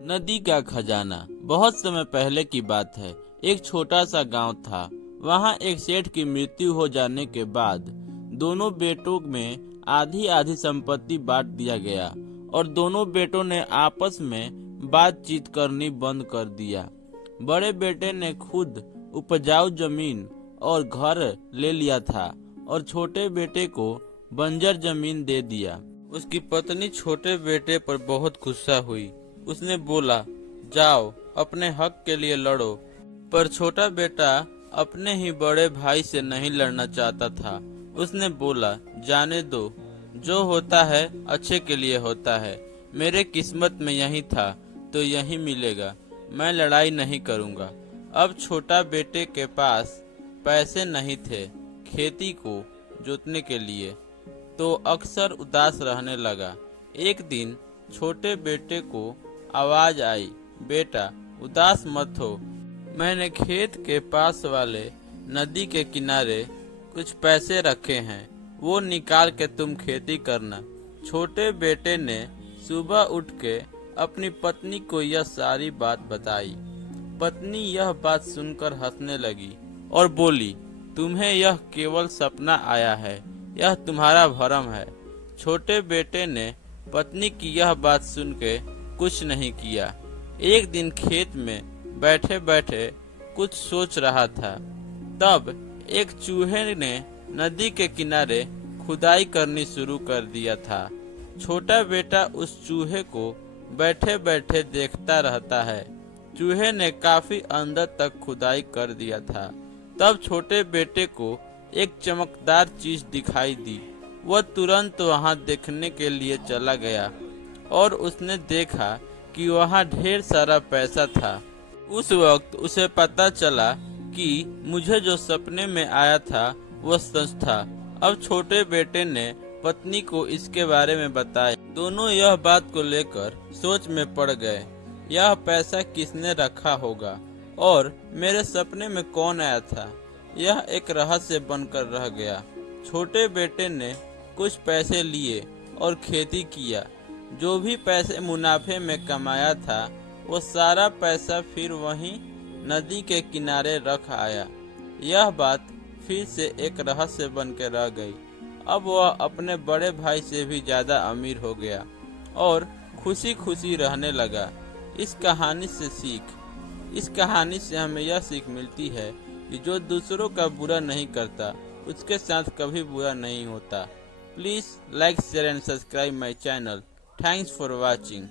नदी का खजाना। बहुत समय पहले की बात है। एक छोटा सा गांव था। वहां एक सेठ की मृत्यु हो जाने के बाद दोनों बेटों में आधी आधी संपत्ति बांट दिया गया और दोनों बेटों ने आपस में बातचीत करनी बंद कर दिया। बड़े बेटे ने खुद उपजाऊ जमीन और घर ले लिया था और छोटे बेटे को बंजर जमीन दे दिया। उसकी पत्नी छोटे बेटे पर बहुत गुस्सा हुई। उसने बोला, जाओ अपने हक के लिए लड़ो। पर छोटा बेटा अपने ही बड़े भाई से नहीं लड़ना चाहता था। उसने बोला, जाने दो, जो होता है अच्छे के लिए होता है। मेरे किस्मत में यही था तो यही मिलेगा। मैं लड़ाई नहीं करूंगा। अब छोटा बेटे के पास पैसे नहीं थे खेती को जोतने के लिए, तो अक्सर उदास रहने लगा। एक दिन छोटे बेटे को आवाज आई, बेटा उदास मत हो, मैंने खेत के पास वाले नदी के किनारे कुछ पैसे रखे हैं, वो निकाल के तुम खेती करना। छोटे बेटे ने सुबह उठ के अपनी पत्नी को यह सारी बात बताई। पत्नी यह बात सुनकर हंसने लगी और बोली, तुम्हें यह केवल सपना आया है, यह तुम्हारा भ्रम है। छोटे बेटे ने पत्नी की यह बात सुन के कुछ नहीं किया। एक दिन खेत में बैठे बैठे कुछ सोच रहा था, तब एक चूहे ने नदी के किनारे खुदाई करनी शुरू कर दिया था। छोटा बेटा उस चूहे को बैठे बैठे देखता रहता है। चूहे ने काफी अंदर तक खुदाई कर दिया था। तब छोटे बेटे को एक चमकदार चीज दिखाई दी। वह तुरंत वहां देखने के लिए चला गया और उसने देखा कि वहां ढेर सारा पैसा था। उस वक्त उसे पता चला कि मुझे जो सपने में आया था वह सच था। अब छोटे बेटे ने पत्नी को इसके बारे में बताया। दोनों यह बात को लेकर सोच में पड़ गए, यह पैसा किसने रखा होगा और मेरे सपने में कौन आया था, यह एक रहस्य बनकर रह गया। छोटे बेटे ने कुछ पैसे लिए और खेती किया। जो भी पैसे मुनाफे में कमाया था वो सारा पैसा फिर वहीं नदी के किनारे रख आया। यह बात फिर से एक रहस्य बन के रह गई। अब वह अपने बड़े भाई से भी ज्यादा अमीर हो गया और खुशी खुशी रहने लगा। इस कहानी से हमें यह सीख मिलती है कि जो दूसरों का बुरा नहीं करता उसके साथ कभी बुरा नहीं होता। Please like, share and subscribe my channel. Thanks for watching.